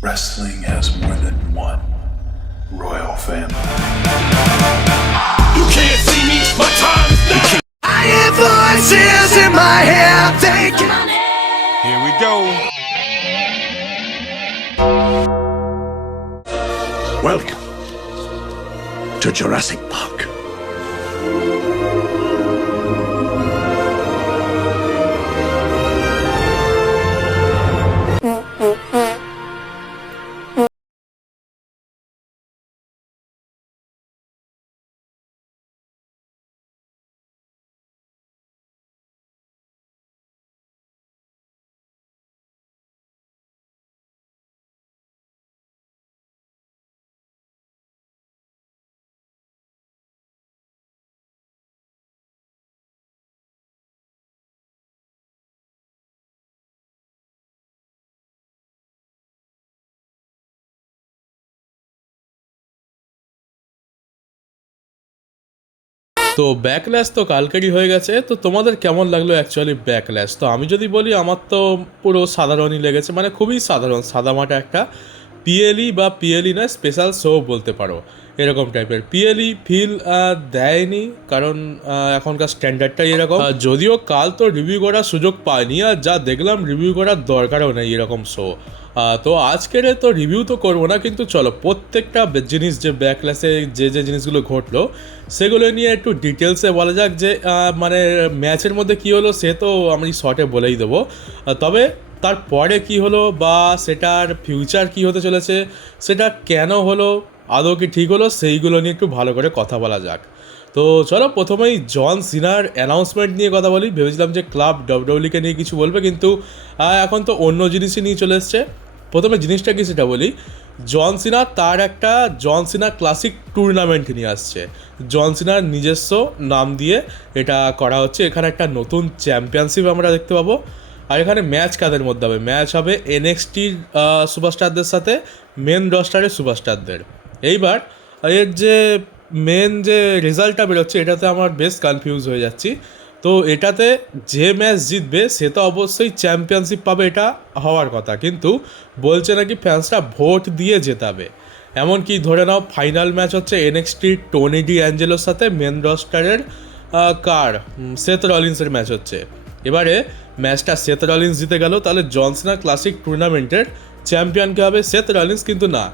Wrestling has more than one royal family. You can't see me, my time is now. I hear voices in my head thinking. Here we go. Welcome to Jurassic Park. তো backlash তো কালকেরই হয়ে গেছে। তো তোমাদের কেমন লাগলো actually backlash? তো আমি যদি বলি, আমার তো পুরো সাধারণই লেগেছে, মানে খুবই সাধারণ সাদামাটা একটা পিএলই বা পিএলই না, স্পেশাল শো বলতে পারো, এরকম টাইপের পিএলই ফিল দেয়নি, কারণ এখনকার স্ট্যান্ডার্ডটাই এরকম। যদিও কাল তো রিভিউ করার সুযোগ পাইনি, আর যা দেখলাম রিভিউ করার দরকারও নেই এরকম শো। তো আজকের তো রিভিউ তো করবো না, কিন্তু চলো প্রত্যেকটা জিনিস যে ব্যাকল্যাশে যে যে জিনিসগুলো ঘটলো সেগুলো নিয়ে একটু ডিটেলসে বলা যাক। যে মানে ম্যাচের মধ্যে কী হলো সে তো আমি শর্টে বলেই দেবো, তবে তারপরে কি হলো বা সেটার ফিউচার কি হতে চলেছে, সেটা কেন হলো, আদৌ কি ঠিক হলো, সেইগুলো নিয়ে একটু ভালো করে কথা বলা যাক। তো চলো প্রথমেই জন সিনার অ্যানাউন্সমেন্ট নিয়ে কথা বলি। ভেবেছিলাম যে ক্লাব ডব্লিউডব্লিউকে নিয়ে কিছু বলবে, কিন্তু এখন তো অন্য জিনিসই নিয়ে চলে এসছে। প্রথমে জিনিসটা কি সেটা বলি। জন সিনা তার একটা জন সিনা ক্লাসিক টুর্নামেন্ট নিয়ে আসছে, জন সিনার নিজস্ব নাম দিয়ে এটা করা হচ্ছে। এখানে একটা নতুন চ্যাম্পিয়নশিপ আমরা দেখতে পাবো, আর এখানে ম্যাচ কাদের মধ্যে হবে, ম্যাচ হবে এনএক্সটির সুপারস্টারদের সাথে মেন রস্টারের সুপারস্টারদের। এইবার এর যে মেন যে রেজাল্টটা বেরোচ্ছে, এটাতে আমার বেশ কনফিউজ হয়ে যাচ্ছি। তো এটাতে যে ম্যাচ জিতবে সে তো অবশ্যই চ্যাম্পিয়নশিপ পাবে, এটা হওয়ার কথা, কিন্তু বলছে নাকি ফ্যান্সরা ভোট দিয়ে জেতাবে। এমনকি ধরে নাও ফাইনাল ম্যাচ হচ্ছে এনএক্সটি টনি ডি অ্যাঞ্জেলোর সাথে মেন রস্টারের সেথ রলিন্সের ম্যাচ হচ্ছে। এবারে ম্যাচটা সেথ রলিন্স জিতে গেল, তাহলে জন সিনা ক্লাসিক টুর্নামেন্টের চ্যাম্পিয়নকে হবে সেথ রলিন্স। কিন্তু না,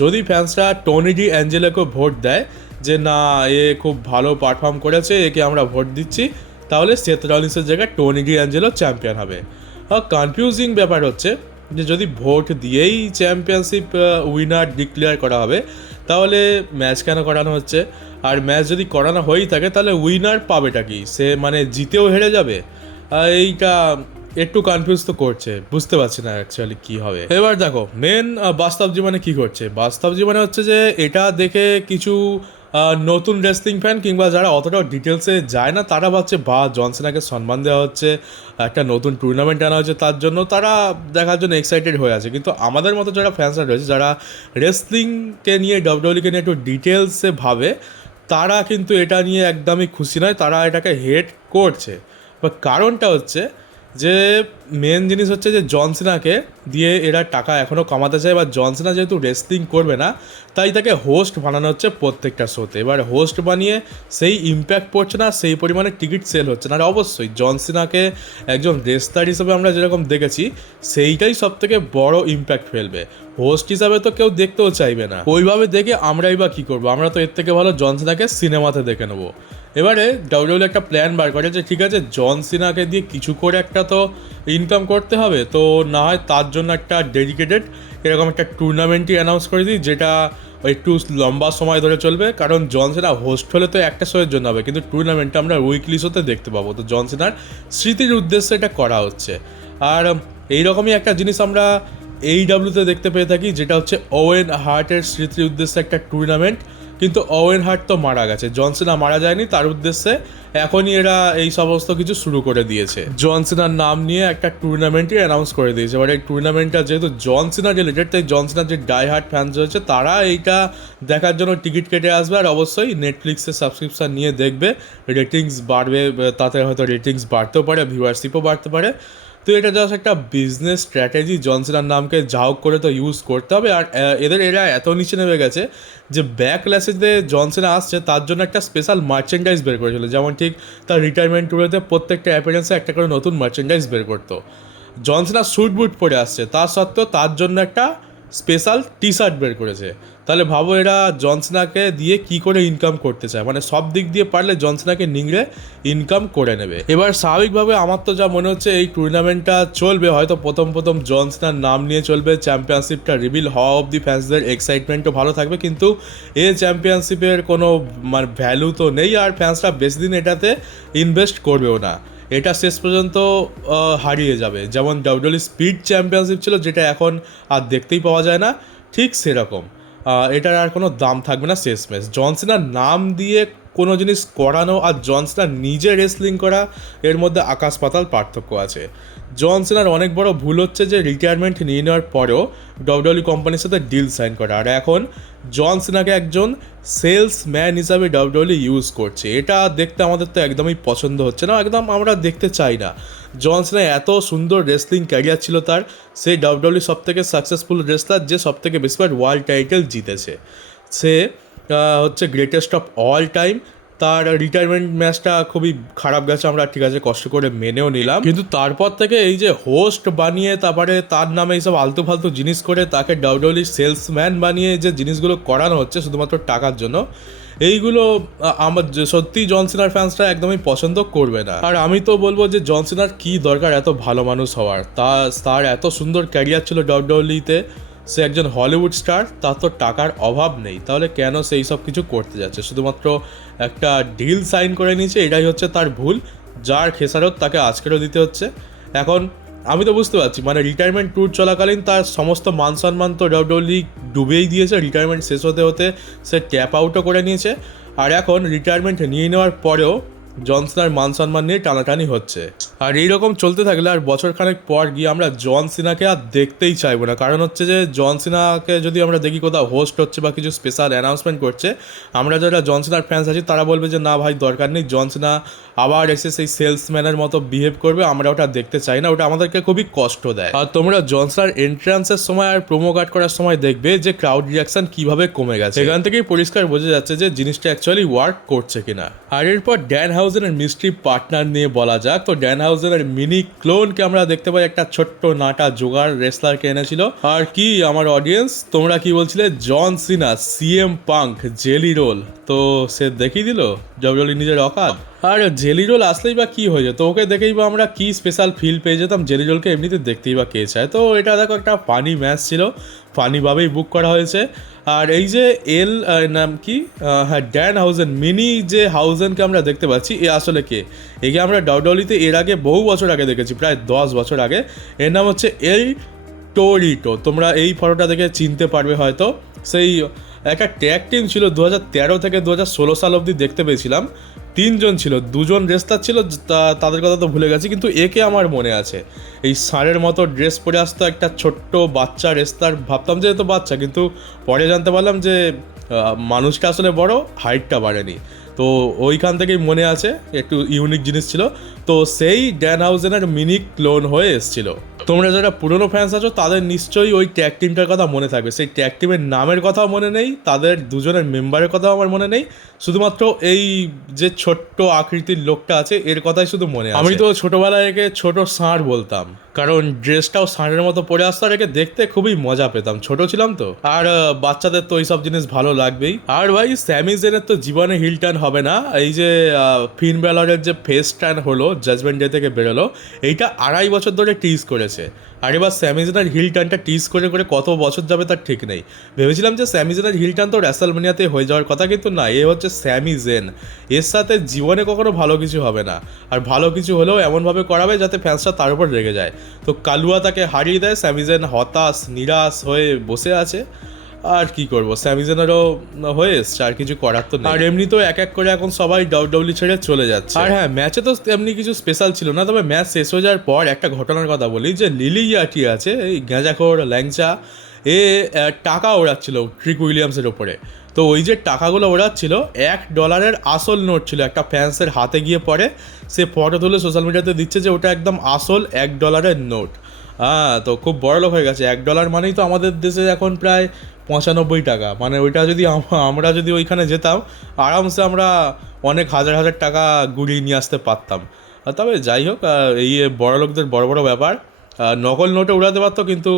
যদি ফ্যান্সরা টনি ডি অ্যাঞ্জেলোকে ভোট দেয় যে না এ খুব ভালো পারফর্ম করেছে, একে আমরা ভোট দিচ্ছি, তাহলে সেথ রলিন্সের জায়গায় টনি ডি অ্যাঞ্জেলো চ্যাম্পিয়ন হবে। কনফিউজিং ব্যাপার হচ্ছে যে যদি ভোট দিয়েই চ্যাম্পিয়নশিপ উইনার ডিক্লেয়ার করা হবে, তাহলে ম্যাচ কেন করানো হচ্ছে? আর ম্যাচ যদি করানো হয়েই থাকে তাহলে উইনার পাবেটা কি? সে মানে জিতেও হেরে যাবে? এইটা একটু কনফিউজ তো করছে, বুঝতে পারছি না অ্যাকচুয়ালি কী হবে। এবার দেখো মেন বাস্তব জীবনে কী করছে। বাস্তব জীবনে হচ্ছে যে এটা দেখে কিছু নতুন রেসলিং ফ্যান কিংবা যারা অতটাও ডিটেলসে যায় না, তারা ভাবছে বা জন সিনাকে সম্মান দেওয়া হচ্ছে, একটা নতুন টুর্নামেন্ট আনা হচ্ছে, তার জন্য তারা দেখার জন্য এক্সাইটেড হয়ে আছে। কিন্তু আমাদের মতো যারা ফ্যান্সরা রয়েছে, যারা রেসলিংকে নিয়ে ডব্লিউডব্লিউকে নিয়ে একটু ডিটেলসে ভাবে, তারা কিন্তু এটা নিয়ে একদমই খুশি নয়, তারা এটাকে হেট করছে। বা কারণটা হচ্ছে যে মেন জিনিস হচ্ছে যে জন সিনাকে দিয়ে এরা টাকা এখনও কমাতে চায়, বা জন সিনা যেহেতু রেসলিং করবে না, তাই তাকে হোস্ট বানানো হচ্ছে প্রত্যেকটা শোতে। এবার হোস্ট বানিয়ে সেই ইম্প্যাক্ট পড়ছে না, সেই পরিমাণে টিকিট সেল হচ্ছে না। আর অবশ্যই জন সিনাকে একজন রেসলার হিসেবে আমরা যেরকম দেখেছি, সেইটাই সব থেকে বড় ইম্প্যাক্ট ফেলবে। হোস্ট হিসাবে তো কেউ দেখতেও চাইবে না, ওইভাবে দেখে আমরাই বা কী করবো? আমরা তো এর থেকে ভালো জন সিনাকে সিনেমাতে দেখে নেবো। এবারে ডব্লিউডব্লিউ একটা প্ল্যান বার করে যে ঠিক আছে, জন সিনাকে দিয়ে কিছু করে একটা তো ইনকাম করতে হবে, তো না হয় তার জন্য একটা ডেডিকেটেড এরকম একটা টুর্নামেন্টই অ্যানাউন্স করে দিই, যেটা একটু লম্বা সময় ধরে চলবে। কারণ জন সিনা হোস্ট হলে তো একটা শোয়ের জন্য হবে, কিন্তু টুর্নামেন্টটা আমরা উইকলি শোতে দেখতে পাবো। তো জন সিনার স্মৃতির উদ্দেশ্যে এটা করা হচ্ছে। আর এইরকমই একটা জিনিস আমরা এইডব্লিউতে দেখতে পেয়ে থাকি, যেটা হচ্ছে ওয়েন হার্টের স্মৃতির উদ্দেশ্যে একটা টুর্নামেন্ট। কিন্তু ওয়েন হার্ট তো মারা গেছে, জন সিনা মারা যায়নি, তার উদ্দেশ্যে এখনই এরা এই সমস্ত কিছু শুরু করে দিয়েছে। জন সিনার নাম নিয়ে একটা টুর্নামেন্টই অ্যানাউন্স করে দিয়েছে। এবার এই টুর্নামেন্টটা যেহেতু জন সিনা রিলেটেড, তাই জন সিনার যে ডাই হার্ট ফ্যান্স রয়েছে তারা এইটা দেখার জন্য টিকিট কেটে আসবে, আর অবশ্যই নেটফ্লিক্সে সাবস্ক্রিপশান নিয়ে দেখবে। রেটিংস বাড়বে, তাতে হয়তো রেটিংস বাড়তেও পারে, ভিউয়ারশিপও বাড়তে পারে। তো এটা জাস্ট একটা বিজনেস স্ট্র্যাটেজি, জন সিনার নামকে যা হোক করে তো ইউজ করতে হবে। আর এরা এত নিচে নেমে গেছে যে ব্যাকল্যাশে যে জন সিনা আসছে তার জন্য একটা স্পেশাল মার্চেন্ডাইজ বের করেছিল, যেমন ঠিক তার রিটায়ারমেন্ট ট্যুরেতে প্রত্যেকটা অ্যাপিয়ারেন্সে একটা করে নতুন মার্চেন্ডাইজ বের করতো। জন সিনা স্যুট বুট পরে আসছে, তা সত্ত্বেও তার জন্য একটা স্পেশাল টি শার্ট বের করেছে। তাহলে ভাবো এরা জন সিনাকে দিয়ে কি করে ইনকাম করতে চায়, মানে সব দিক দিয়ে পারলে জন সিনাকে নিংড়ে ইনকাম করে নেবে। এবার স্বাভাবিকভাবে আমার তো যা মনে হচ্ছে এই টুর্নামেন্টটা চলবে হয়তো প্রথম জন সিনার নাম নিয়ে চলবে, চ্যাম্পিয়নশিপটা রিভিল হওয়া অবধি ফ্যান্সদের এক্সাইটমেন্টও ভালো থাকবে, কিন্তু এই চ্যাম্পিয়নশিপের কোনো মানে ভ্যালু তো নেই, আর ফ্যান্সরা বেশি দিন এটাতে ইনভেস্ট করবেও না, এটা শেষ পর্যন্ত হারিয়ে যাবে। যেমন ডাব্লিউডব্লিউই স্পিড চ্যাম্পিয়নশিপ ছিল, যেটা এখন আর দেখতেই পাওয়া যায় না, ঠিক সেরকম এটার আর কোনো দাম থাকবে না শেষমেশ। জন সিনার নাম দিয়ে কোনো জিনিস করানো আর জন সিনার নিজে রেসলিং করা, এর মধ্যে আকাশ পাতাল পার্থক্য আছে। জন সিনার অনেক বড় ভুল হচ্ছে যে রিটায়ারমেন্ট নিয়ে নেওয়ার পরেও ডাব্লিউডব্লিউই কোম্পানির সাথে ডিল সাইন করা, আর এখন জন সিনাকে একজন সেলসম্যান হিসাবে ডাব্লিউডব্লিউই ইউজ করছে। এটা দেখতে আমাদের তো একদমই পছন্দ হচ্ছে না, একদম আমরা দেখতে চাই না। জন সিনা এত সুন্দর রেসলিং ক্যারিয়ার ছিল তার, সেই ডাব্লিউডব্লিউই সবথেকে সাকসেসফুল রেসলার যে সবথেকে বেশিবার ওয়ার্ল্ড টাইটেল জিতেছে, সে হচ্ছে গ্রেটেস্ট অফ অল টাইম। তার রিটায়ারমেন্ট ম্যাচটা খুবই খারাপ গেছে, আমরা ঠিক আছে কষ্ট করে মেনেও নিলাম, কিন্তু তারপর থেকে এই যে হোস্ট বানিয়ে তারপরে তার নামে এইসব আলতু ফালতু জিনিস করে তাকে ডাব্লিউডব্লিউই সেলসম্যান বানিয়ে যে জিনিসগুলো করানো হচ্ছে শুধুমাত্র টাকার জন্য, এইগুলো আমার সত্যিই জন সিনার ফ্যান্সরা একদমই পছন্দ করবে না। আর আমি তো বলবো যে জন সিনার কী দরকার এত ভালো মানুষ হওয়ার, তার এত সুন্দর ক্যারিয়ার ছিল ডাব্লিউডব্লিউইতে, সে একজন হলিউড স্টার, তার তো টাকার অভাব নেই, তাহলে কেন সে এই সব কিছু করতে যাচ্ছে? শুধুমাত্র একটা ডিল সাইন করে নিয়েছে, এটাই হচ্ছে তার ভুল, যার খেসারত তাকে আজকেরও দিতে হচ্ছে। এখন আমি তো বুঝতে পারছি মানে রিটায়ারমেন্ট ট্যুর চলাকালীন তার সমস্ত মান সম্মান তো ডাব্লিউডব্লিউই ডুবেই দিয়েছে, রিটায়ারমেন্ট শেষ হতে হতে সে ট্যাপ আউটও করে নিয়েছে, আর এখন রিটায়ারমেন্ট নিয়ে নেওয়ার পরেও জন সিনার মান সম্মান নিয়ে টানাটানি হচ্ছে। আর এইরকম চলতে থাকলে আর বছরখানেক পর গিয়ে আমরা জন সিনাকে আর দেখতেই চাইবো না, কারণ হচ্ছে যে জন সিনাকে যদি আমরা দেখি কোথাও হোস্ট হচ্ছে বা কিছু স্পেশাল অ্যানাউন্সমেন্ট করছে, আমরা যারা জন সিনার ফ্যান্স আছি তারা বলবে যে না ভাই দরকার নেই, জন সিনা আবার এসে সেই সেলসম্যানের মতো বিহেভ করবে, আমরা ওটা দেখতে চাই না, ওটা আমাদেরকে খুবই কষ্ট দেয়। আর তোমরা জন সিনার এন্ট্রান্সের সময় আর প্রোমো কাট করার সময় দেখবে যে ক্রাউড রিয়াকশন কিভাবে কমে গেছে, এখান থেকেই পরিষ্কার বোঝা যাচ্ছে যে জিনিসটা অ্যাকচুয়ালি ওয়ার্ক করছে কিনা। আর এরপর ড্যান হাউজেনের মিস্ট্রি পার্টনার নিয়ে বলা যাক, তো ড্যান হাউজেনের মিনি ক্লোনকে আমরা দেখতে পাই, একটা ছোট্ট নাটা জোগাড় রেসলারকে এনেছিল। আর কি আমার অডিয়েন্স তোমরা কি বলছিলে, জন সিনা সিএম পাঙ্ক জেলি রোল, তো সে দেখিয়ে দিল ডাব্লিউডব্লিউই নিজের অকাত। আর জেলি রোল আসলেই বা কী হয়ে যেত, ওকে দেখেই বা আমরা কি স্পেশাল ফিল পেয়ে যেতাম, জেলি রোলকে এমনিতে দেখতেই বা কে চায়। তো এটা দেখো একটা ফানি ম্যাচ ছিল, ফানিভাবেই বুক করা হয়েছে। আর এই যে নাম কি, হ্যাঁ ড্যান হাউজেন, মিনি যে হাউজেনকে আমরা দেখতে পাচ্ছি, এ আসলে কে? একে আমরা ডাব্লিউডব্লিউইতে এর আগে বহু বছর আগে দেখেছি, প্রায় 10 বছর আগে। এর নাম হচ্ছে এল টোরিটো, তোমরা এই ফটোটা দেখে চিনতে পারবে হয়তো। সেই একটা ট্যাগ টিম ছিল 2013 থেকে 2016 সাল অবধি দেখতে পেয়েছিলাম, 3 জন ছিল, 2 জন রেসলার ছিল, তাদের কথা তো ভুলে গেছি, কিন্তু একে আমার মনে আছে। এই ষাঁড়ের মতো ড্রেস পরে আসতো, একটা ছোট্ট বাচ্চা রেসলার, ভাবতাম যে তো বাচ্চা, কিন্তু পরে জানতে পারলাম যে মানুষটা আসলে বড়, হাইটটা বাড়েনি। তো ওইখান থেকেই মনে আছে, একটু ইউনিক জিনিস ছিল। তো সেই ড্যান হাউজেনের মিনি ক্লোন হয়ে এসেছিল। তোমরা যারা পুরনো ফ্যান্স আছো তাদের নিশ্চয়ই ওই ট্যাগ টিমটার কথা মনে থাকবে, সেই ট্যাগ টিমের নামের কথাও মনে নেই, তাদের দুজনের মেম্বারের কথাও আমার মনে নেই, শুধুমাত্র এই যে ছোট্ট আকৃতির লোকটা আছে এর কথাই শুধু মনে আছে। আমি তো ছোটোবেলায় একে ছোট ষাঁড় বলতাম, কারণ ড্রেসটাও ষাঁড়ের মতো পরে আসতো, আর একে দেখতে খুবই মজা পেতাম, ছোট ছিলাম তো। আর বাচ্চাদের তো এইসব জিনিস ভালো লাগবেই। আর ভাই স্যামি জেনের তো জীবনে হিল টার্ন হবে না, এই যে ফিন ব্যালরের যে ফেস টার্ন হলো জাজমেন্ট ডে থেকে বেরোলো, এইটা 2.5 বছর ধরে টিজ করেছে। আর এবার স্যামি জেনের হিল টার্নটা টিজ করে করে কত বছর যাবে তার ঠিক নেই। ভেবেছিলাম যে স্যামি জেনের হিল টার্ন তো রেসলম্যানিয়াতে হয়ে যাওয়ার কথা, কিন্তু না, এ হচ্ছে স্যামি জেন, এর সাথে জীবনে কখনো ভালো কিছু হবে না। আর ভালো কিছু হলেও এমনভাবে করাবে যাতে ফ্যান্সরা তার উপর রেগে যায়। তো কালুয়া তাকে হারিয়ে দেয়, স্যামি জেন হতাশ নিরাশ হয়ে বসে আছে। আর কি করবো, স্যামি জেনেরও হয়ে এসছে, আর কিছু করার তো নেই। আর এমনি তো এক এক করে এখন সবাই ডাব্লিউডব্লিউই ছেড়ে চলে যাচ্ছে। আর হ্যাঁ, ম্যাচে তো এমনি কিছু স্পেশাল ছিল না, তবে ম্যাচ শেষ হয়ে যাওয়ার পর একটা ঘটনার কথা বলি, যে লিলি ইয়াটি আছে, এই গাঁজাখোর ল্যাংচা, এ টাকা ওড়াচ্ছিল ট্রিক উইলিয়ামসের ওপরে। তো ওই যে টাকাগুলো ওড়াচ্ছিল $1 আসল নোট ছিল, একটা ফ্যান্সের হাতে গিয়ে পড়ে, সে ফটো তুলে সোশ্যাল মিডিয়াতে দিচ্ছে যে ওটা একদম আসল $1 নোট। হ্যাঁ, তো খুব বড় লোক হয়ে গেছে। $1 মানেই তো আমাদের দেশে এখন প্রায় 95 টাকা। মানে ওইটা যদি আমরা যদি ওইখানে যেতাম, আরামসে আমরা অনেক হাজার হাজার টাকা গুড়িয়ে নিয়ে আসতে পারতাম। তবে যাই হোক, এই বড় লোকদের বড় বড় ব্যাপার। নকল নোটে উড়াতে পারতো, কিন্তু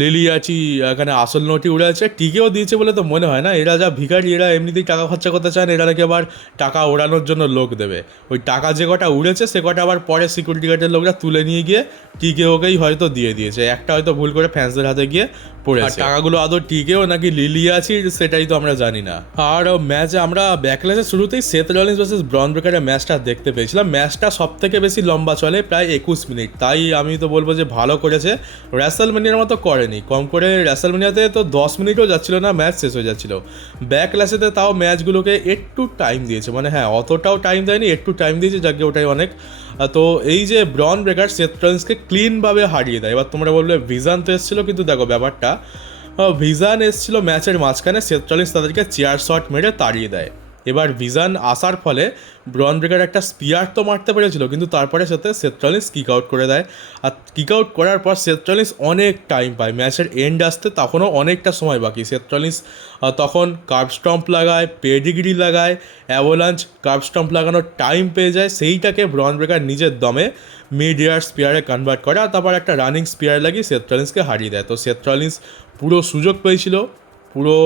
লিলিয়াচি এখানে আসল নোটই উড়েছে। টিকেও দিয়েছে বলে তো মনে হয় না। এরা যা ভিখারি, এরা এমনিতেই টাকা খরচা করতে চায় না, এরা নাকি আবার টাকা ওড়ানোর জন্য লোক দেবে। ওই টাকা যে কটা উড়েছে সে কটা আবার পরে সিকিউরিটি গার্ডের লোকরা তুলে নিয়ে গিয়ে টিকেওকেই হয়তো দিয়ে দিয়েছে। একটা হয়তো ভুল করে ফ্যান্সদের হাতে গিয়ে পড়েছে। টাকাগুলো আদৌ টিকেও নাকি লিলিয়াচি সেটাই তো আমরা জানি না। আর ম্যাচে আমরা ব্যাকল্যাশের শুরুতেই সেথ রলিন্স ভার্সেস ব্রন ব্রেকারের ম্যাচটা দেখতে পেয়েছিলাম। ম্যাচটা সব থেকে বেশি লম্বা চলে, প্রায় 21 মিনিট। তাই আমি তো বলবো যে ভালো করেছে। রেসলম্যানিয়ার মতো করেনি। কম করে রেসলম্যানিয়াতে তো 10 মিনিটও যাচ্ছিল না, ম্যাচ শেষ হয়ে যাচ্ছিল। ব্যাকল্যাশেতে তাও ম্যাচগুলোকে একটু টাইম দিয়েছে, মানে হ্যাঁ অতটাও টাইম দেয়নি, একটু টাইম দিয়েছে, যাকে ওটাই অনেক। তো এই যে ব্রন ব্রেকার সেথ রলিন্সকে ক্লিনভাবে হারিয়ে দেয়। এবার তোমরা বলবে ভিজান তো এসেছিলো, কিন্তু দেখো ব্যাপারটা, ভিজান এসেছিলো ম্যাচের মাঝখানে, সেথ রলিন্স তাদেরকে চেয়ার শট মেরে তাড়িয়ে দেয়। এবার ভিজান আসার ফলে ব্রন ব্রেকার একটা স্পিয়ার তো মারতে পেরেছিল, কিন্তু তারপরে সাথে সেথ রলিন্স কিক আউট করে দেয়। আর কিক আউট করার পর সেথ রলিন্স অনেক টাইম পায়, ম্যাচের এন্ড আসতে তখনও অনেকটা সময় বাকি। সেথ রলিন্স তখন কার্ভ স্টম্প লাগায়, পেডিগ্রি লাগায়, অ্যাভালাঞ্চ কার্ভ স্টম্প লাগানোর টাইম পেয়ে যায়। সেইটাকে ব্রন ব্রেকার নিজের দমে মিড এয়ার স্পিয়ারে কনভার্ট করে, আর তারপর একটা রানিং স্পিয়ার লাগিয়ে সেথ রলিন্সকে হারিয়ে দেয়। তো সেথ রলিন্স পুরো সুযোগ পেয়েছিল, পুরো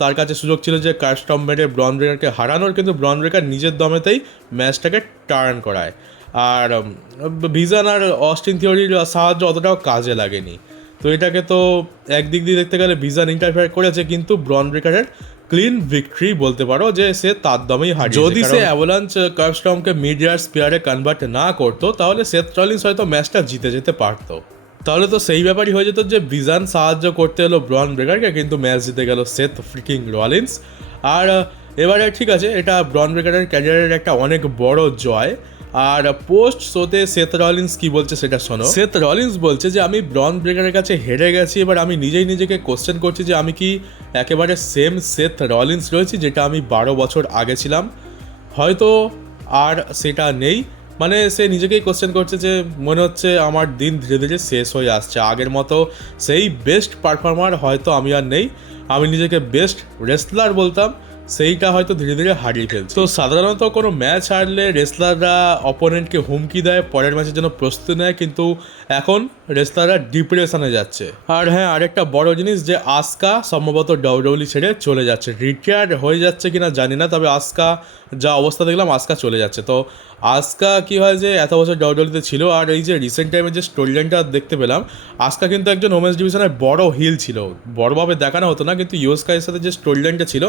তার কাছে সুযোগ ছিল যে কার্ভ স্টম্প মেরে ব্রন ব্রেকারকে হারানোর, কিন্তু ব্রন ব্রেকার নিজের দমেতেই ম্যাচটাকে টার্ন করায়। আর ভিজান আর অস্টিন থিওরির সাহায্য অতটাও কাজে লাগেনি। তো এটাকে তো একদিক দিয়ে দেখতে গেলে ভিজান ইন্টারফেয়ার করেছে, কিন্তু ব্রন ব্রেকারের ক্লিন ভিক্টরি বলতে পারো, যে সে তার দমেই হারিয়েছে। যদি সে অ্যাভালাঞ্চ কার্ভ স্টম্পকে মিড এয়ার স্পিয়ারে কনভার্ট না করতো, তাহলে সেথ রলিন্স হয়তো ম্যাচটা জিতে যেতে পারতো। তাহলে তো সেই ব্যাপারই হয়ে যেত যে ভিজান সাহায্য করতে এলো ব্রন ব্রেকারকে, কিন্তু ম্যাচ জিতে গেল সেথ ফ্রিকিং রলিন্স। আর এবারে ঠিক আছে, এটা ব্রন ব্রেকারের ক্যারিয়ারের একটা অনেক বড় জয়। আর পোস্ট শোতে সেথ রলিন্স কি বলছে সেটা শোনো। সেথ রলিন্স বলছে যে আমি ব্রন ব্রেকারের কাছে হেরে গেছি, এবার আমি নিজেই নিজেকে কোশ্চেন করছি যে আমি কি একেবারে সেম সেথ রলিন্স রয়েছি যেটা আমি 12 বছর আগে ছিলাম। হয়তো আর সেটা নেই, মানে সে নিজেকেই কোশ্চেন করছে যে মনে হচ্ছে আমার দিন ধীরে ধীরে শেষ হয়ে আসছে, আগের মতো সেই বেস্ট পারফর্মার হয়তো আমি আর নেই। আমি নিজেকে বেস্ট রেসলার বলতাম, সেইটা হয়তো ধীরে ধীরে হারিয়ে ফেলছে। তো সাধারণত কোনো ম্যাচ হারলে রেসলাররা অপোনেন্টকে হুমকি দেয়, পরের ম্যাচের জন্য প্রস্তুতি নেয়, কিন্তু এখন রেসলাররা ডিপ্রেশনে যাচ্ছে। আর হ্যাঁ, আরেকটা বড় জিনিস যে আস্কা সম্ভবত ডাব্লিউডাব্লিউই ছেড়ে চলে যাচ্ছে, রিটায়ার হয়ে যাচ্ছে কিনা জানি না, তবে আস্কা যা অবস্থা দেখলাম আস্কা চলে যাচ্ছে। তো আস্কা কি হয় যে এত বছর ডাব্লিউডাব্লিউতে ছিল, আর এই যে রিসেন্ট টাইমে যে স্টোরি লাইনটা দেখতে পেলাম, আস্কা কিন্তু একজন ওমেন্স ডিভিশনের বড় হিল ছিল, বড়ভাবে দেখানো হতো না, কিন্তু ইউএসকাইয়ের সাথে যে স্টোরি লাইনটা ছিল,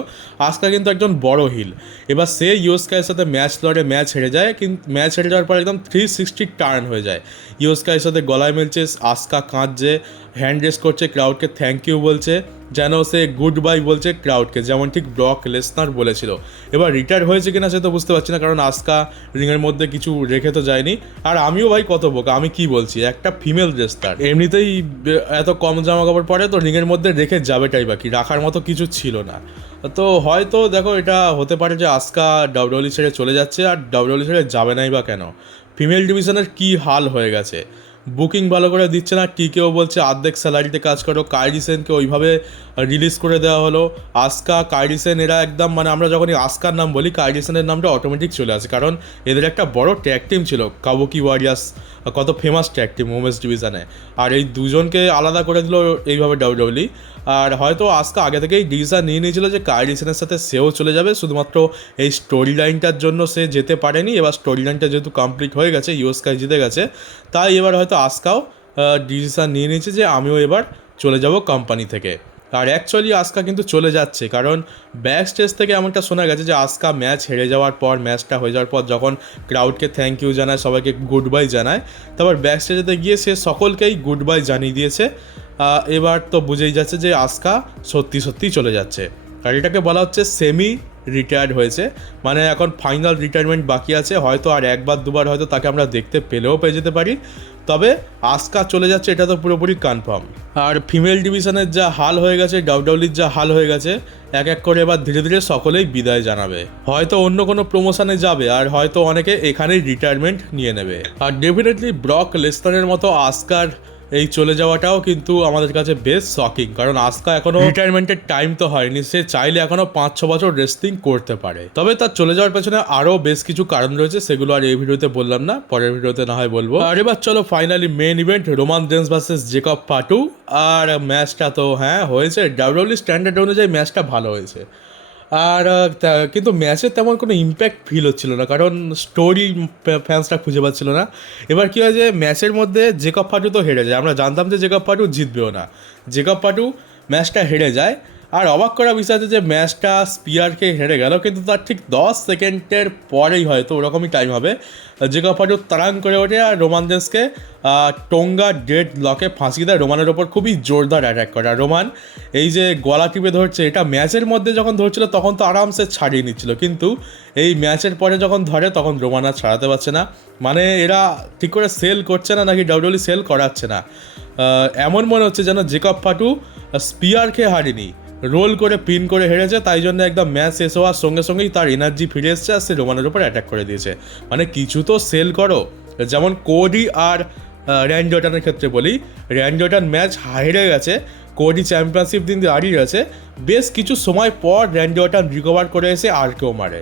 আস্কা কিন্তু একজন বড় হিল। এবার সে ইউএসকাইয়ের সাথে ম্যাচ লড়ে, ম্যাচ হেরে যায়, কিন্তু ম্যাচ হেরে যাওয়ার পর একদম 360 টার্ন হয়ে যায়। ইউএসকাইয়ের সাথে গলায় মিলছে, আস্কা কাঁদছে, হ্যান্ড রেস করছে, ক্রাউডকে থ্যাংক ইউ বলছে, যেন সে গুড বাই বলছে ক্রাউডকে, যেমন ঠিক ব্রক লেসনার বলেছিল। এবার রিটায়ার হয়েছে কিনা সে তো বুঝতে পারছি না, কারণ আস্কা রিংয়ের মধ্যে কিছু রেখে তো যায়নি। আর আমিও ভাই কত বোকা, আমি কি বলছি, একটা ফিমেল রেসলার এমনিতেই এত কম জামা কাপড় পরে, তো রিংয়ের মধ্যে রেখে যাবেটাই বাকি, রাখার মতো কিছু ছিল না। তো হয়তো দেখো এটা হতে পারে যে আস্কা ডাব্লিউডাব্লিউ ছেড়ে চলে যাচ্ছে, আর ডাব্লিউডাব্লিউ ছেড়ে যাবে নাই বা কেন, ফিমেল ডিভিশনের কি হাল হয়ে গেছে, বুকিং ভালো করে দিচ্ছে না, টিকেও বলছে অর্ধেক স্যালারিতে কাজ করো, কাইরি সেনকে ওইভাবে রিলিজ করে দেওয়া হলো। আস্কা কাইরি সেন এরা একদম, মানে আমরা যখনই আস্কার নাম বলি কাইরি সেনের নামটা অটোমেটিক চলে আসে, কারণ এদের একটা বড় ট্যাগ টিম ছিল, কাবুকি ওয়ারিয়ার্স, কত ফেমাস ট্যাগ টিম ওমেন্স ডিভিশনে, আর এই দুজনকে আলাদা করে দিল এইভাবে ডাব্লিউডাব্লিউ। আর হয়তো আস্কা আগে থেকেই ডিসিশন নিয়ে নিয়েছিল যে কাইরি সেনের সাথে সেও চলে যাবে, শুধুমাত্র এই স্টোরি লাইনটার জন্য সে যেতে পারেনি। এবার স্টোরি লাইনটা যেহেতু কমপ্লিট হয়ে গেছে, ইউএসকাই জিতে গেছে, তাই এবার হয়তো আস্কাও ডিসিশন নিয়ে নিয়েছে যে আমিও এবার চলে যাব কোম্পানি থেকে। আর অ্যাকচুয়ালি আস্কা কিন্তু চলে যাচ্ছে, কারণ ব্যাক স্টেজ থেকে এমনটা শোনা গেছে যে আস্কা ম্যাচ হেরে যাওয়ার পর, ম্যাচটা হয়ে যাওয়ার পর যখন ক্রাউডকে থ্যাংক ইউ জানায়, সবাইকে গুড বাই জানায়, তারপর ব্যাক স্টেজেতে গিয়ে সে সকলকেই গুড বাই জানিয়ে দিয়েছে। এবার তো বুঝেই যাচ্ছে যে আস্কা সত্যি সত্যিই চলে যাচ্ছে। আর এটাকে বলা হচ্ছে সেমি রিটায়ার্ড হয়েছে, মানে এখন ফাইনাল রিটায়ারমেন্ট বাকি আছে, হয়তো আর একবার দুবার হয়তো তাকে আমরা দেখতে পেয়ে যেতে পারি। তবে আসকা চলে যাচ্ছে এটা তো পুরোপুরি কনফার্ম। আর ফিমেল ডিভিশনের যা হাল হয়ে গেছে, ডাব্লিউডাব্লিউইর যা হাল হয়ে গেছে, এক এক করে এবার ধীরে ধীরে সকলেই বিদায় জানাবে, হয়তো অন্য কোনো প্রমোশনে যাবে, আর হয়তো অনেকে এখানেই রিটায়ারমেন্ট নিয়ে নেবে। আর ডেফিনেটলি ব্রক লেসনারের মতো আসকার এই চলে যাওয়াটাও কিন্তু আমাদের কাছে বেশ শকিং, কারণ আসকা এখনো রিটায়ারমেন্টের টাইম তো হয়নি, সে চাইলে এখনো 5-6 বছর রেসলিং করতে পারে। তবে তার চলে যাওয়ার পেছনে আরও বেশ কিছু কারণ রয়েছে, সেগুলো আর এই ভিডিওতে বললাম না, পরের ভিডিওতে না হয় বলবো। আর এবার চলো finally main event, Roman Reigns versus Jacob Fatu. আর ম্যাচটা তো হ্যাঁ হয়েছে, ডাব্লিউডাব্লিউ স্ট্যান্ডার্ড অনুযায়ী ম্যাচটা ভালো হয়েছে। আর কিন্তু ম্যাচে তেমন কোনো ইম্প্যাক্ট ফিল হচ্ছিল না, কারণ স্টোরি ফ্যান্সরা খুঁজে পাচ্ছিল না। এবার কী হয় যে ম্যাচের মধ্যে জেকব ফাটু তো হেরে যায়, আমরা জানতাম যে জেকব ফাটু জিতবেও না, জেকব ফাটু ম্যাচটা হেরে যায়। আর অবাক করা বিষয় আছে যে ম্যাচটা স্পিয়ারকে হেরে গেল, কিন্তু তার ঠিক 10 সেকেন্ডের পরেই হয়তো ওরকমই টাইম হবে, জেকব ফাটু তাড়াং করে ওঠে আর রোমান রেন্সকে টোঙ্গা ডেড লকে ফাঁসিয়ে দেয়, রোমানের ওপর খুবই জোরদার অ্যাটাক করে। আর রোমান এই যে গলা টিপে ধরছে, এটা ম্যাচের মধ্যে যখন ধরছিল তখন তো আরামসে ছাড়িয়ে নিচ্ছিল, কিন্তু এই ম্যাচের পরে যখন ধরে তখন রোমান আর ছাড়াতে পারছে না। মানে এরা ঠিক করে সেল করছে না, নাকি ডাব্লিউডাব্লিউ সেল করাচ্ছে না, এমন মনে হচ্ছে যেন জেকব ফাটু স্পিয়ারকে হারেনি, রোল করে পিন করে হেরেছে, তাই জন্য একদম ম্যাচ শেষ হওয়ার সঙ্গে সঙ্গেই তার এনার্জি ফিরে এসছে আর সে রোমানের উপর অ্যাটাক করে দিয়েছে। মানে কিছু তো সেল করো, যেমন কোডি আর র্যান্ডি অর্টনের ক্ষেত্রে বলি, র্যান্ডি অর্টন ম্যাচ হেরে গেছে, কোডি চ্যাম্পিয়নশিপ দিন দিয়ে হারিয়ে গেছে, বেশ কিছু সময় পর র্যান্ডি অর্টন রিকভার করে এসে আর কেউ মারে,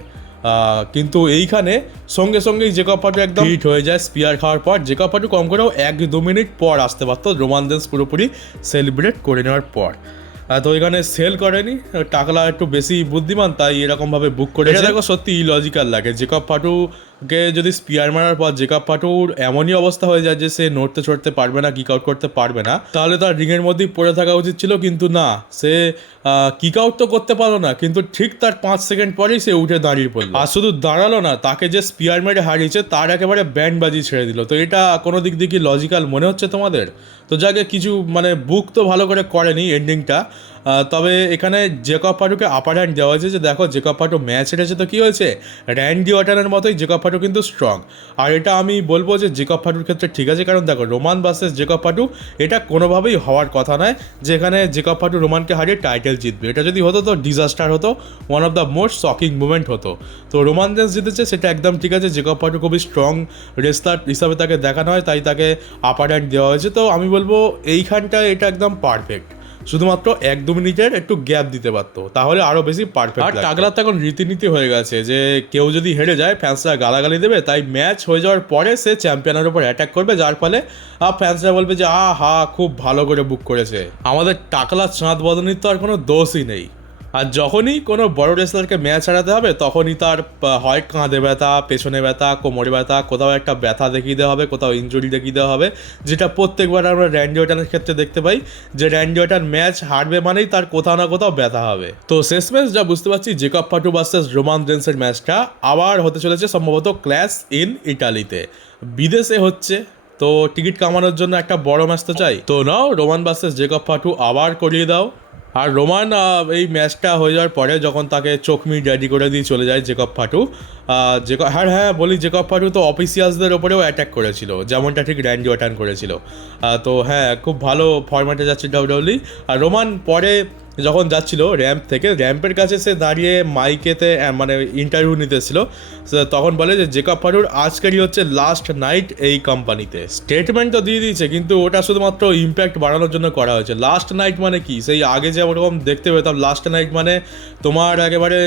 কিন্তু এইখানে সঙ্গে সঙ্গেই জেকব ফাটু একদম হিট হয়ে যায় স্পিয়ার খাওয়ার পর। জেকব ফাটু কম করেও 1-2 মিনিট পর আসতে পারতো, রোমান রেন্স পুরোপুরি সেলিব্রেট করে নেওয়ার পর। তো এখানে সেল করেনি, টাকলা একটু বেশি বুদ্ধিমান, তাই এরকমভাবে বুক করে। এটা দেখো সত্যি ইলজিক্যাল লাগে, জেকব ফাটুকে যদি স্পিয়ার মারার পর জেকব ফাটুর এমনই অবস্থা হয়ে যায় যে সে নড়তে চড়তে পারবে না, কিক আউট করতে পারবে না, তাহলে তার রিংয়ের মধ্যেই পড়ে থাকা উচিত ছিল, কিন্তু না, সে কিক আউট তো করতে পারলো না, কিন্তু ঠিক তার 5 সেকেন্ড পরেই সে উঠে দাঁড়িয়ে পড়লো। আর শুধু দাঁড়ালো না, তাকে যে স্পিয়ার মেরে হারিয়েছে তার একেবারে ব্যান্ড বাজি ছেড়ে দিল। তো এটা কোনো দিক দিয়ে কি লজিক্যাল মনে হচ্ছে তোমাদের? তো যাকে কিছু মানে বুক তো ভালো করে করেনি এন্ডিংটা, তবে এখানে জেকব ফাটুকে আপার হ্যান্ড দেওয়া হয়েছে যে দেখো জেকব ফাটু ম্যাচ হেরেছে তো কী হয়েছে, র্যান্ডি অর্টনের মতোই জেকব ফাটু কিন্তু স্ট্রং। আর এটা আমি বলবো যে জেকব ফাটুর ক্ষেত্রে ঠিক আছে, কারণ দেখো রোমান ভার্সেস জেকব ফাটু এটা কোনোভাবেই হওয়ার কথা নয়, যেখানে জেকব ফাটু রোমানকে হারিয়ে টাইটেল জিতবে। এটা যদি হতো তো ডিজাস্টার হতো, one of the most shocking movement হতো। তো রোমান রেন্স জিতেছে সেটা একদম ঠিক আছে, জেকব ফাটু খুবই স্ট্রং রেসলার হিসাবে তাকে দেখানো হয়, তাই তাকে আপার হ্যান্ড দেওয়া হয়েছে। তো আমি বলবো এইখানটায় এটা একদম পারফেক্ট, শুধুমাত্র 1-2 মিনিটের একটু গ্যাপ দিতে পারতো, তাহলে আরও বেশি পারফেক্ট। আর টাকলার তো এখন রীতিনীতি হয়ে গেছে যে কেউ যদি হেরে যায় ফ্যান্সরা গালাগালি দেবে, তাই ম্যাচ হয়ে যাওয়ার পরে সে চ্যাম্পিয়নের উপর অ্যাটাক করবে, যার ফলে ফ্যান্সরা বলবে যে হা খুব ভালো করে বুক করেছে। আমাদের টাকলা চাঁদ বদনির তো আর কোনো দোষই নেই। আর যখনই কোনো বড় রেসলারকে ম্যাচ হারাতে হবে তখনই তার হয় কাঁধে ব্যথা, পেছনে ব্যথা, কোমরে ব্যথা, কোথাও একটা ব্যথা দেখিয়ে দেওয়া হবে, কোথাও ইনজুরি দেখিয়ে দেওয়া হবে, যেটা প্রত্যেকবার আমরা র্যান্ডি অর্টনের ক্ষেত্রে দেখতে পাই যে র্যান্ডি অর্টন ম্যাচ হারবে মানেই তার কোথাও না কোথাও ব্যথা হবে। তো শেষমেশ যা বুঝতে পারছি, জেকব ফাটু ভার্সেস রোমান রেন্সের ম্যাচটা আবার হতে চলেছে সম্ভবত ক্ল্যাশ ইন ইটালিতে, বিদেশে হচ্ছে। তো টিকিট কামানোর জন্য একটা বড় ম্যাচ তো চাই, তো নাও রোমান ভার্সেস জেকব ফাটু আবার করিয়ে দাও। আর রোমান এই ম্যাচটা হয়ে যাওয়ার পরে যখন তাকে চোখমি রেডি করে দিয়ে চলে যায় জেকব ফাটু, হ্যাঁ বলি জেকব ফাটু তো অফিসিয়ালসদের ওপরেও অ্যাটাক করেছিল, যেমনটা ঠিক র্যান্ডি অর্টন করেছিল। তো হ্যাঁ খুব ভালো ফরম্যাটে যাচ্ছে ডাব্লিউডাব্লিউ। আর রোমান পরে যখন যাচ্ছিল র্যাম্প থেকে, র্যাম্পের কাছে সে দাঁড়িয়ে মাইকেতে মানে ইন্টারভিউ নিতেছিল, তখন বলে যে জেকব ফাটুর আজকেরই হচ্ছে লাস্ট নাইট এই কোম্পানিতে। স্টেটমেন্ট তো দিয়ে দিয়েছে, কিন্তু ওটা শুধুমাত্র ইম্প্যাক্ট বাড়ানোর জন্য করা হয়েছে। লাস্ট নাইট মানে কি, সেই আগে যে ওরকম দেখতে পেতাম লাস্ট নাইট মানে তোমার একেবারে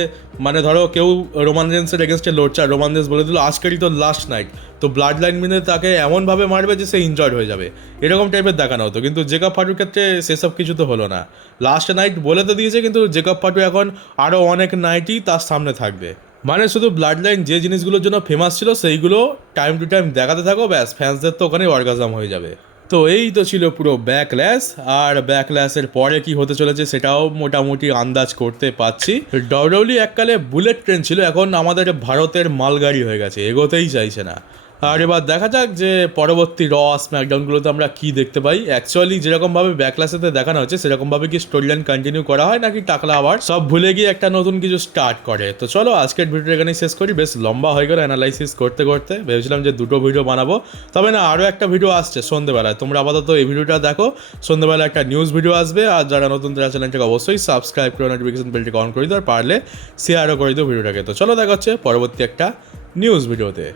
মানে ধরো কেউ রোমান রেন্সের এগেনস্টে লড়ছে আর রোমান রেন্স বলে দিল আজকেরই তো লাস্ট নাইট, তো ব্লাড লাইন মিনে তাকে এমনভাবে মারবে যে সে ইনজয়েড হয়ে যাবে, এরকম টাইপের দেখানো হতো। কিন্তু জেকব ফাটুর ক্ষেত্রে সেসব কিছু তো হলো না, লাস্ট নাইট বলে তো দিয়েছে, কিন্তু জেকব ফাটু এখন আরও অনেক নাইটই তার সামনে থাকবে। মানে শুধু ব্লাড লাইন যে জিনিসগুলোর জন্য ফেমাস ছিল সেইগুলো টাইম টু টাইম দেখাতে থাকো, ব্যাস ফ্যান্সদের তো ওখানেই অর্গাজম হয়ে যাবে। তো এই তো ছিল পুরো ব্যাকল্যাশ। আর ব্যাকল্যাশের পরে কি হতে চলেছে সেটাও মোটামুটি আন্দাজ করতে পারছি। ডাব্লিউডাব্লিউ এককালে বুলেট ট্রেন ছিল, এখন আমাদের ভারতের মালগাড়ি হয়ে গেছে, এগোতেই চাইছে না। আর এবার দেখা যাক যে পরবর্তী র স্ম্যাকডাউনগুলোতে আমরা কি দেখতে পাই। অ্যাকচুয়ালি যেরকমভাবে ব্যাকল্যাশেতে দেখানো হচ্ছে সেরকমভাবে কি স্টোরি লাইন কন্টিনিউ করা হয় নাকি টাকলা আবার সব ভুলে গিয়ে একটা নতুন কিছু স্টার্ট করে। তো চলো আজকের ভিডিওটা এখানেই শেষ করি, বেশ লম্বা হয়ে গেল অ্যানালাইসিস করতে করতে। ভেবেছিলাম যে 2টো ভিডিও বানাবো, তবে না, আরও একটা ভিডিও আসছে সন্ধ্যেবেলায়। তোমরা আপাতত এই ভিডিওটা দেখো, সন্ধ্যেবেলা একটা নিউজ ভিডিও আসবে। আর যারা নতুন তারা চ্যানেলটাকে অবশ্যই সাবস্ক্রাইব করে নোটিফিকেশন বেলটিকে অন করে দিও, আর পারলে শেয়ারও করে দিও ভিডিওটাকে। তো চলো দেখা হচ্ছে পরবর্তী একটা নিউজ ভিডিওতে।